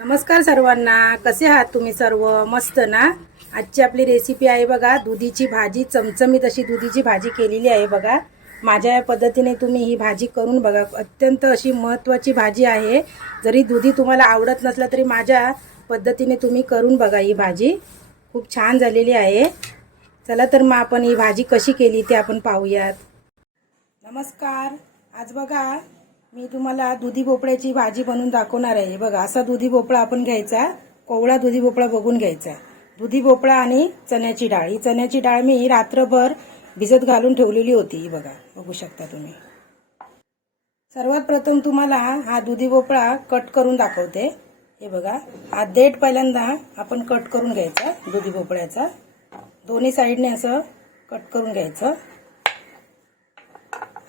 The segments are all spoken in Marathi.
नमस्कार सर्वांना. कसे आहात तुम्ही सर्व? मस्त ना? आजची आपली रेसिपी आहे बघा दुधीची भाजी चमचमीत अशी दुधीची भाजी केलेली आहे बघा. माझ्या या पद्धतीने तुम्ही ही भाजी करून बघा. अत्यंत अशी महत्त्वाची भाजी आहे. जरी दुधी तुम्हाला आवडत नसलं तरी माझ्या पद्धतीने तुम्ही करून बघा ही भाजी. खूप छान झालेली आहे. चला तर मग आपण ही भाजी कशी केली ते आपण पाहूयात. नमस्कार. आज बघा मी तुम्हाला दुधी भोपळ्याची भाजी बनवून दाखवणार आहे. बघा असा दुधी भोपळा आपण घ्यायचा कोवळा दुधी भोपळा बघून घ्यायचा. दुधी भोपळा आणि चण्याची डाळ. ही चण्याची डाळ मी रात्रभर भिजत घालून ठेवलेली होती. ही बघा बघू शकता तुम्ही. सर्वात प्रथम तुम्हाला हा दुधी भोपळा कट करून दाखवते. हे बघा हा देठ पहिल्यांदा आपण कट करून घ्यायचा दुधी भोपळ्याचा. दोन्ही साईडने असं कट करून घ्यायचं.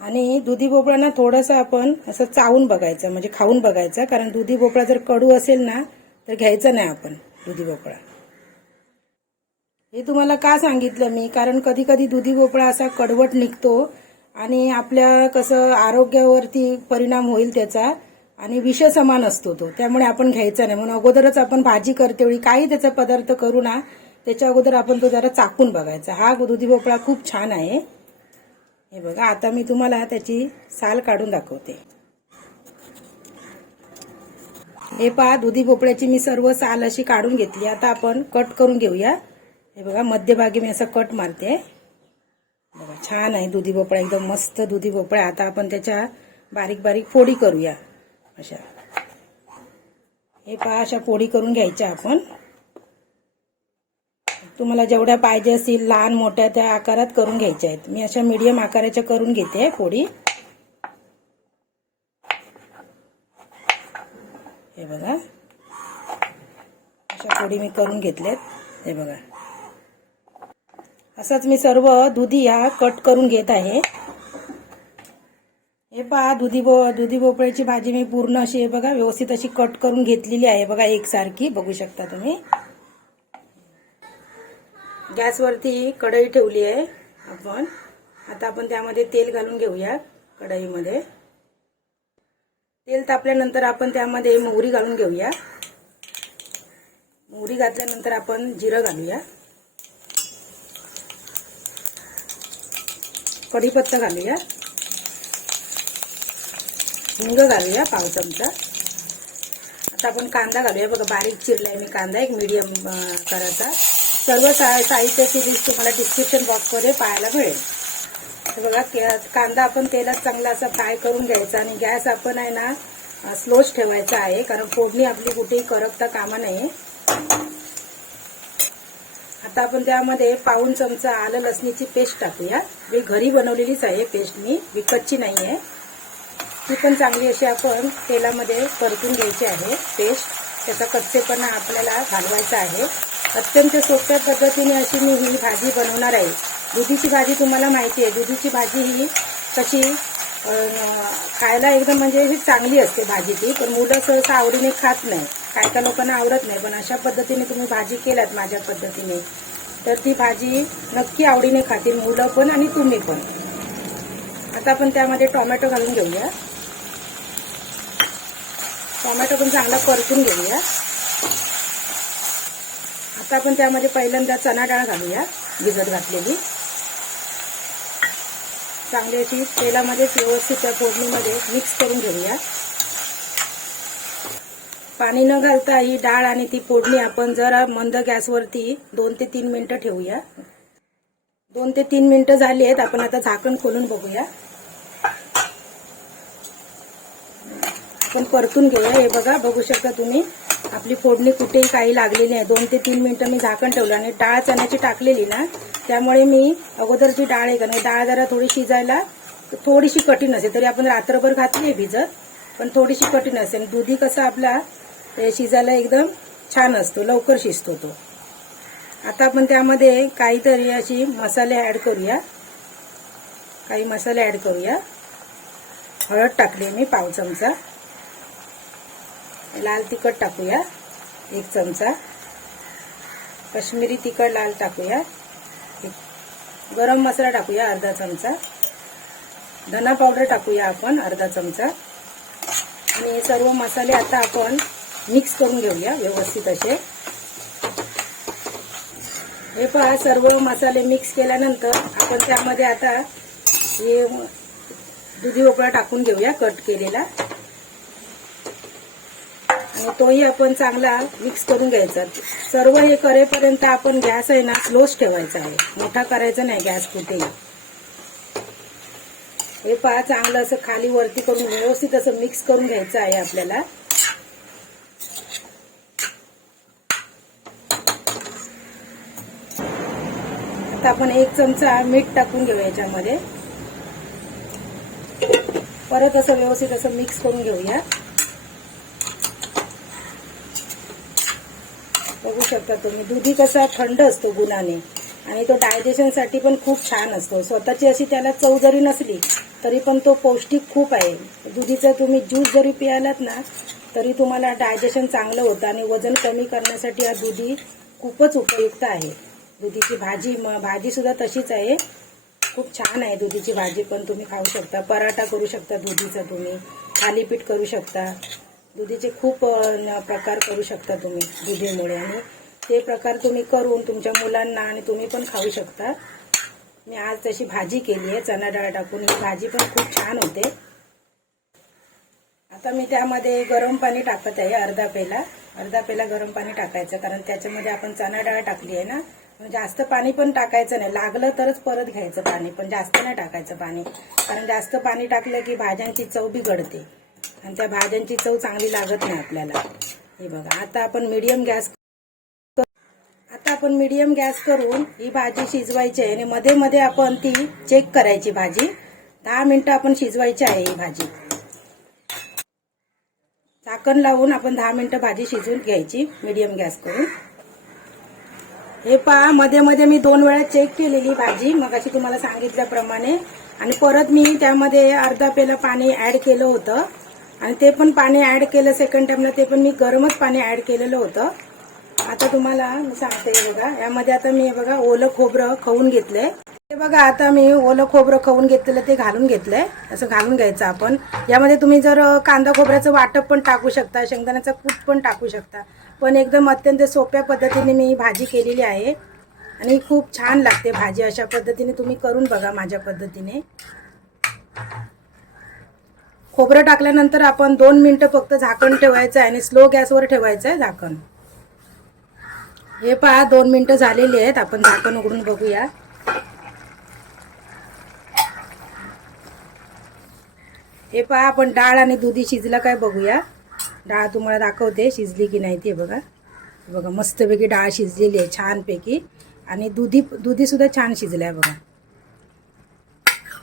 आणि दुधी भोपळा ना थोडंसं आपण असं चावून बघायचं म्हणजे खाऊन बघायचं. कारण दुधी भोपळा जर कडू असेल ना तर घ्यायचं नाही आपण दुधी भोपळा. हे तुम्हाला का सांगितलं मी? कारण कधी कधी दुधी भोपळा असा कडवट निघतो आणि आपल्या कसं आरोग्यावरती परिणाम होईल त्याचा आणि विष समान असतो तो. त्यामुळे आपण घ्यायचा नाही. म्हणून अगोदरच आपण भाजी करते वेळी काही त्याचा पदार्थ करू ना त्याच्या अगोदर आपण तो जरा चाकून बघायचा. हा दुधी भोपळा खूप छान आहे. हे बघा आता मी तुम्हाला त्याची साल काढून दाखवते. हे पहा दुधी भोपळ्याची मी सर्व साल अशी काढून घेतली. आता आपण कट करून घेऊया. हे बघा मध्यभागी मी असं कट मारते. बघा छान आहे दुधी भोपळा एकदम मस्त दुधी भोपळा. आता आपण त्याच्या बारीक बारीक फोडी करूया. अशा. हे पहा अशा फोडी करून घ्यायच्या आपण. तुम्हाला जेवढ्या पाहिजे असतील लहान मोठ्या त्या आकारात करून घ्यायच्या आहेत. मी अशा मीडियम आकाराच्या करून घेते फोडी. हे बघा. अशा पोळी मी करून घेतल्यात. हे बघा. असंच मी सर्व दुधी हा कट करून घेत आहे. हे पहा दुधी बो दुधी भोपळ्याची भाजी मी पूर्ण अशी हे बघा व्यवस्थित अशी कट करून घेतलेली आहे. बघा एकसारखी. बघू शकता तुम्ही. गॅसवरती कढई ठेवली आहे आपण. आता आपण त्यामध्ये तेल घालून घेऊया कढईमध्ये. तेल तापल्यानंतर आपण त्यामध्ये मोहरी घालून घेऊया. मोहरी घातल्यानंतर आपण जिरं घालूया. कढीपत्ता घालूया. हिंग घालूया पाव चमचा. आता आपण कांदा घालूया. बघा बारीक चिरलाय मी कांदा एक मीडियम करायचा. सर्व सा साहित्याची लिस्ट तुम्हाला डिस्क्रिप्शन बॉक्समध्ये पाहायला मिळेल. बघा कांदा आपण तेलात चांगला असा फ्राय करून घ्यायचा आणि गॅस आपण आहे ना स्लोच ठेवायचा आहे कारण फोडणी आपली कुठेही करपता कामा नाही आता आपण त्यामध्ये पाऊन चमचा आलं लसणीची पेस्ट टाकूया. मी घरी बनवलेलीच आहे पेस्ट मी विकतची नाही आहे ती पण चांगली अशी आपण तेलामध्ये परतून घ्यायची आहे पेस्ट त्याचा कच्चेपणा आपल्याला घालवायचा आहे. अत्यंत सोप्या पद्धतीने अशी मी ही भाजी बनवणार आहे. दुधीची भाजी तुम्हाला माहिती आहे. दुधीची भाजी ही कशी खायला एकदम म्हणजे ही चांगली असते भाजी ती. पण मुलं सहसा आवडीने खात नाही. काय काय लोकांना आवडत नाही. पण अशा पद्धतीने तुम्ही भाजी केल्यात माझ्या पद्धतीने तर ती भाजी नक्की आवडीने खातील मुलं पण आणि तुम्ही पण. आता आपण त्यामध्ये टोमॅटो घालून घेऊया. टोमॅटो पण चांगला परतून घेऊया. आता आपण त्यामध्ये पहिल्यांदा चणा डाळ घालूया भिजत घातलेली. चांगली अशी तेलामध्ये व्यवस्थित त्या फोडणीमध्ये मिक्स करून घेऊया. पाणी न घालता ही डाळ आणि ती फोडणी आपण जरा मंद गॅसवरती दोन ते तीन मिनिटं ठेवूया. दोन ते तीन मिनिटं झाली आहेत आपण आता झाकण खोलून बघूया. आपण परतून घेऊया. हे बघा बघू शकता तुम्ही. आपली फोडणी कुठेही काही लागलेली नाही दोन ते तीन मिनटं मी झाकण ठेवलं आणि डाळ चण्याची टाकलेली ना त्यामुळे मी अगोदर जी डाळ आहे का नाही डाळ जरा थोडी शिजायला थोडीशी कठीण असेल तरी आपण रात्रभर घातली आहे भिजत पण थोडीशी कठीण असेल. दुधी कसा आपला ते शिजायला एकदम छान असतो लवकर शिजतो तो. आता आपण त्यामध्ये काहीतरी अशी मसाले ॲड करूया. काही मसाले ॲड करूया. हळद टाकली मी पाव चमचा. लाल तिखट टाकूया एक चमचा. कश्मीरी तिखट लाल टाकूया एक गरम मसाला टाकूया अर्धा चमचा. धना पावडर टाकूया आपण अर्धा चमचा. आणि हे सर्व मसाले आता आपण मिक्स करून घेऊया व्यवस्थित असे. हे पहा सर्व मसाले मिक्स केल्यानंतर आपण त्यामध्ये आता हे दुधी भोपळा टाकून घेऊया कट केलेला. आणि तोही आपण चांगला मिक्स करून घ्यायचा. सर्व हे करेपर्यंत आपण गॅस आहे ना स्लोच ठेवायचा आहे. मोठा करायचा नाही गॅस कुठेही. हे पहा चांगलं असं खाली वरती करून व्यवस्थित असं मिक्स करून घ्यायचं आहे आपल्याला. आता आपण एक चमचा मीठ टाकून घेऊ याच्यामध्ये. परत असं व्यवस्थित असं मिक्स करून घेऊया. बघू शकता तुम्ही. दुधी कसा थंड असतो गुणाने. आणि तो डायजेशनसाठी पण खूप छान असतो. स्वतःची अशी त्याला चव जरी नसली तरी पण तो पौष्टिक खूप आहे. दुधीचा तुम्ही ज्यूस जरी पियालात ना तरी तुम्हाला डायजेशन चांगलं होतं आणि वजन कमी करण्यासाठी हा दुधी खूपच उपयुक्त आहे. दुधीची भाजी म भाजीसुद्धा तशीच आहे. खूप छान आहे दुधीची भाजी पण तुम्ही खाऊ शकता. पराठा करू शकता दुधीचा तुम्ही. थालीपीठ करू शकता. दुधीचे खूप न- प्रकार करू शकता तुम्ही दुधीमुळे. आणि ते प्रकार तुम्ही करून तुमच्या मुलांना आणि तुम्ही पण खाऊ शकता. मी आज तशी भाजी केली आहे चणा डाळ टाकून. ही भाजी पण खूप छान होते. आता मी त्यामध्ये गरम पाणी टाकत आहे अर्धा पेला. अर्धा पेला गरम पाणी टाकायचं कारण त्याच्यामध्ये आपण चणा डाळ टाकली आहे ना जास्त पाणी पण टाकायचं नाही. लागलं तरच परत घ्यायचं पाणी पण जास्त नाही टाकायचं पाणी. कारण जास्त पाणी टाकलं की भाज्यांची चव बिघडते. आणि त्या भाज्यांची चव चांगली लागत नाही आपल्याला. हे बघा आता आपण मीडियम गॅस आता आपण मीडियम गॅस करून ही भाजी शिजवायची आहे आणि मध्ये मध्ये आपण ती चेक करायची भाजी. दहा मिनिटं आपण शिजवायची आहे ही भाजी. झाकण लावून आपण दहा मिनिटं भाजी शिजवून घ्यायची मीडियम गॅस करून. हे पहा मध्ये मध्ये मी दोन वेळा चेक केलेली भाजी मग अशी तुम्हाला सांगितल्याप्रमाणे. आणि परत मी त्यामध्ये अर्धा पेला पाणी ऍड केलं होतं. आणि ते पण पाणी ऍड केलं सेकंड टाइमला ते पण मी गरमच पाणी ऍड केलेलं होतं. आता तुम्हाला मी सांगते बघा. यामध्ये आता मी बघा ओलं खोबरं खवून घेतलंय. ते बघा आता मी ओलं खोबरं खवून घेतलेलं ते घालून घेतलंय. असं घालून घ्यायचं आपण. यामध्ये तुम्ही जर कांदा खोबऱ्याचं वाटप पण टाकू शकता शेंगदाण्याचा कूट पण टाकू शकता. पण एकदम अत्यंत सोप्या पद्धतीने मी भाजी केलेली आहे. आणि खूप छान लागते भाजी अशा पद्धतीने तुम्ही करून बघा माझ्या पद्धतीने. खोबरं टाकल्यानंतर आपण दोन मिनटं फक्त झाकण ठेवायचं आहे आणि स्लो गॅसवर ठेवायचं आहे झाकण. हे पहा दोन मिनटं झालेली आहेत. आपण झाकण उघडून बघूया. हे पहा आपण डाळ आणि दुधी शिजला काय बघूया. डाळ तुम्हाला दाखवते शिजली की नाही ते बघा. बघा मस्तपैकी डाळ शिजलेली आहे छानपैकी. आणि दुधी दुधीसुद्धा छान शिजलं आहे बघा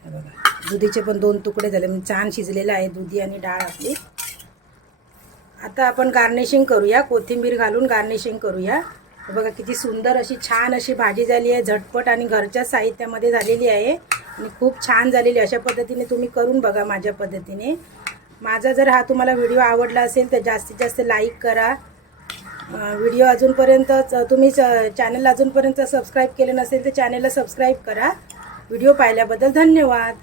बघा. दुधीचे पण दोन तुकडे झाले. म्हणजे छान शिजलेलं आहे दुधी आणि डाळ आपली. आता आपण गार्निशिंग करूया. कोथिंबीर घालून गार्निशिंग करूया. बघा किती सुंदर अशी छान अशी भाजी झाली आहे. झटपट आणि घरच्या साहित्यामध्ये झालेली आहे. आणि खूप छान झालेली आहे. अशा पद्धतीने तुम्ही करून बघा माझ्या पद्धतीने. माझा जर हा तुम्हाला व्हिडिओ आवडला असेल तर जास्तीत जास्त लाईक करा. व्हिडिओ अजूनपर्यंत तुम्ही चॅनल अजूनपर्यंत सबस्क्राईब केले नसेल तर चॅनलला सबस्क्राईब करा. व्हिडिओ पाहिल्याबद्दल धन्यवाद.